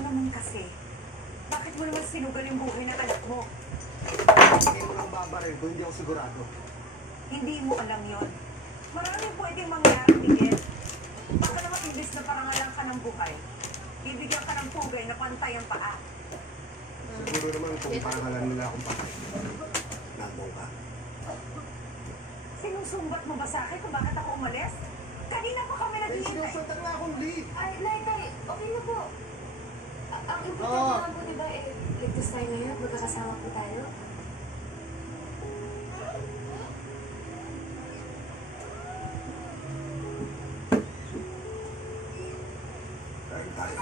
naman kasi, bakit mo naman sinugal yung buhay ng anak mo? Hindi mo lang babaril kung hindi ako sigurado. Hindi mo alam yon. Maraming pwedeng mangyari, Miguel. Baka naman imbis na parangalan ka ng buhay, bibigyan ka ng pugay na pantay ang paa. Siguro naman kung parangalan nila akong patay. Nandun ka. Sinusumbat mo ba sa akin kung bakit ako umalis? Kanina pa kami Eh, naghihintay. sinusundan nga akong lead. Ay, Nay, okay na po. Ang importante naman po, diba, ligtas tayo ngayon, magkakasama po tayo. Dahil tayo.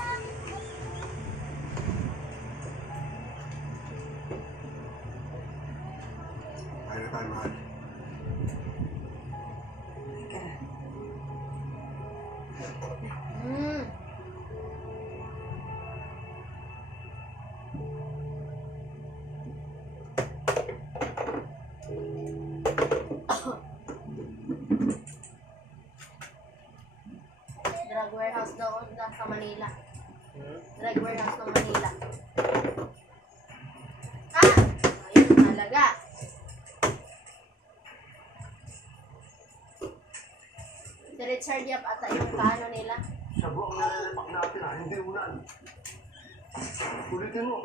Kaya na tayo, mahal. Teka na. Drug warehouse daw sa Manila. Drug warehouse ng Manila. Ayun talaga. Si Richard Yap ata yung kaano nila. Sa buwang nalalapak natin hindi ulan. Ulitin mo.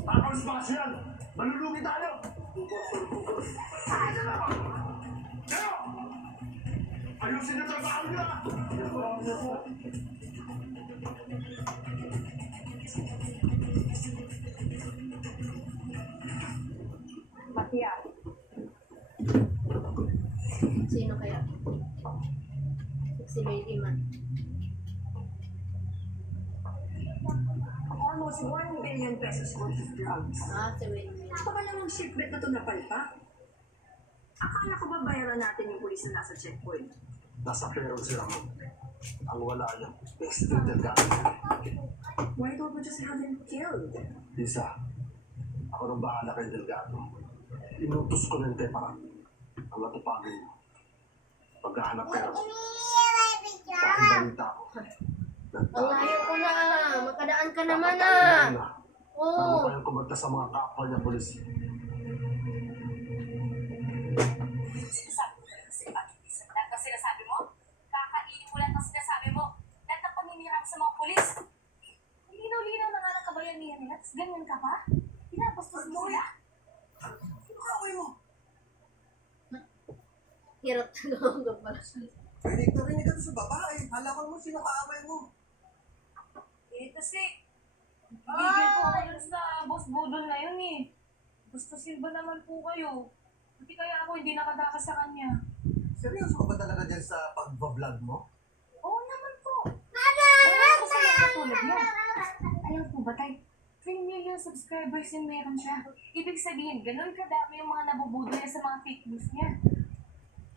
Tapos ba kasi yan? Malulugi tayo! Ano? Ayusin niyo trabaho niyo! Matia, Sino kaya? Si Baby Man. almost 1 billion pesos worth of drugs. Si Baby Man. Ito ka namang shipment na ito napalpa. Akala ko ba bayaran natin yung pulis na nasa checkpoint? Nasa payroll sila mo. Ang wala niya. Extended ka. Why don't we just have him killed? Lisa, ako nang bahala kay Delgado. Inutos ko ng para ang natupagin mo. Paghahanap pero, pakibalita ko. Ang layo ko na. Makadaan ka naman Bago Oo. pa yung kumagta sa mga kapwa niya polis. Sinasabi mo kasi bakit hindi sa lahat ng sinasabi mo? Kakainin mo lahat ng sinasabi mo. Lahat ng paninirang sa mga pulis. Linaw-linaw na nga ng kabayanihan nila, tapos ganyan ka pa? Pinapastos mo sila? Sino kaaway mo? Hirap talagang pala. Rinig na rinig ka sa babae. Hala ko mo sino kaaway mo. Kasi, bigil po ako dun sa boss Budol na yun eh. Gusto silba naman po kayo. Hindi kaya ako hindi nakadaka sa kanya. Seryoso ka ba talaga dyan sa pag-vlog mo? Oo naman po. Wala ako sa mga katulad niya. Alam po ba tayo? 3 million subscribers yung meron siya. Ibig sabihin, ganun kadami yung mga nabubudol niya sa mga fake news niya.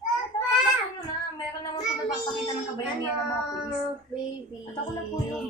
Ano na, meron naman po nagpapakita ng kabayanihan ng mga pulis. Baby. At ako na po yun.